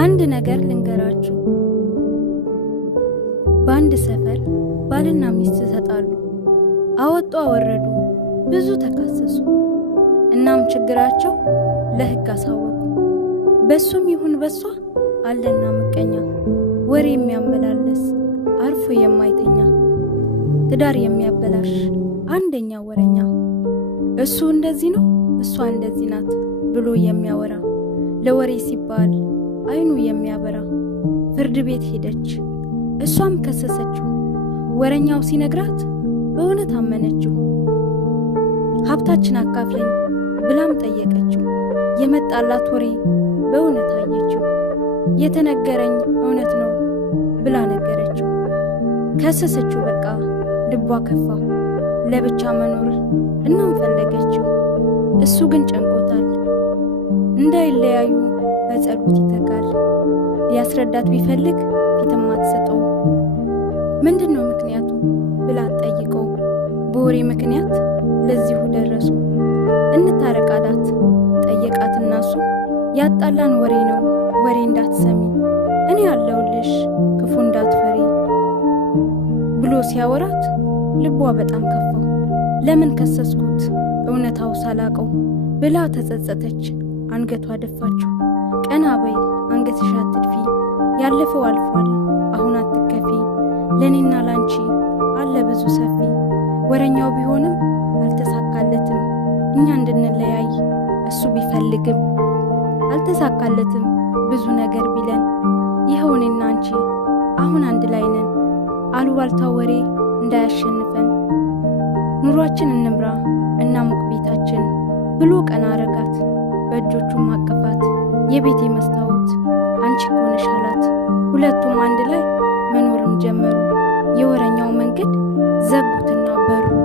አንድ ነገር ልንገራችሁ። በአንድ ሰፈር ባልና ሚስት ተጣሉ። አወጡ አወረዱ፣ ብዙ ተካሰሱ። እናም ችግራቸው ለሕግ አሳወቁ። በሱም ይሁን በሷ አለና ምቀኛ፣ ወሬ የሚያመላለስ አርፎ የማይተኛ፣ ትዳር የሚያበላሽ አንደኛ ወረኛ። እሱ እንደዚህ ነው እሷ እንደዚህ ናት ብሎ የሚያወራ፣ ለወሬ ሲባል አይኑ የሚያበራ። ፍርድ ቤት ሄደች፣ እሷም ከሰሰችው። ወረኛው ሲነግራት በእውነት አመነችው። ሀብታችን አካፍለኝ ብላም ጠየቀችው። የመጣላት ወሬ በእውነት አየችው። የተነገረኝ እውነት ነው ብላ ነገረችው። ከሰሰችው፣ በቃ ልቧ ከፋው። ለብቻ መኖር እናም ፈለገችው። እሱ ግን ጨንቆታል። እንዳይለያዩ በጸሎት ይተጋል። ሊያስረዳት ቢፈልግ ፊትም አትሰጠው። ምንድነው ምክንያቱ ብላ ጠይቀው። በወሬ ምክንያት ለዚሁ ደረሱ። እንታረቅ አላት። ጠየቃትና እሱ ያጣላን ወሬ ነው፣ ወሬ እንዳትሰሚ፣ እኔ ያለሁልሽ ክፉ እንዳትፈሪ ብሎ ሲያወራት ልቧ በጣም ከፋው። ለምን ከሰስኩት እውነታው ሳላቀው ብላ ተጸጸተች። አንገቷ ደፋችው። ቀና በይ አንገትሽ አትድፊ፣ ያለፈው አልፏል አሁን አትከፊ። ለኔና ላንቺ አለ ብዙ ሰፊ። ወረኛው ቢሆንም አልተሳካለትም፣ እኛ እንድንለያይ እሱ ቢፈልግም አልተሳካለትም። ብዙ ነገር ቢለን ይኸው እኔና አንቺ አሁን አንድ ላይ ነን። አሉባልታ ወሬ እንዳያሸንፈን፣ ኑሯችን እንምራ እናሙቅ ቤታችን ብሎ ቀና አረጋት። በእጆቹም አቀፋት። የቤቴ መስታወት አንቺ ሆነሽ አላት። ሁለቱም አንድ ላይ መኖርም ጀመሩ። የወረኛው መንገድ ዘጉትና በሩ።